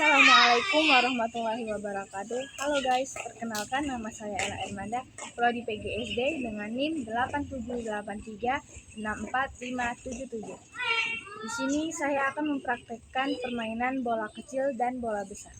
Assalamualaikum warahmatullahi wabarakatuh. Halo guys, perkenalkan nama saya Ella Ermanda, prodi PGSD dengan NIM 87836457. Di sini saya akan mempraktekkan permainan bola kecil dan bola besar.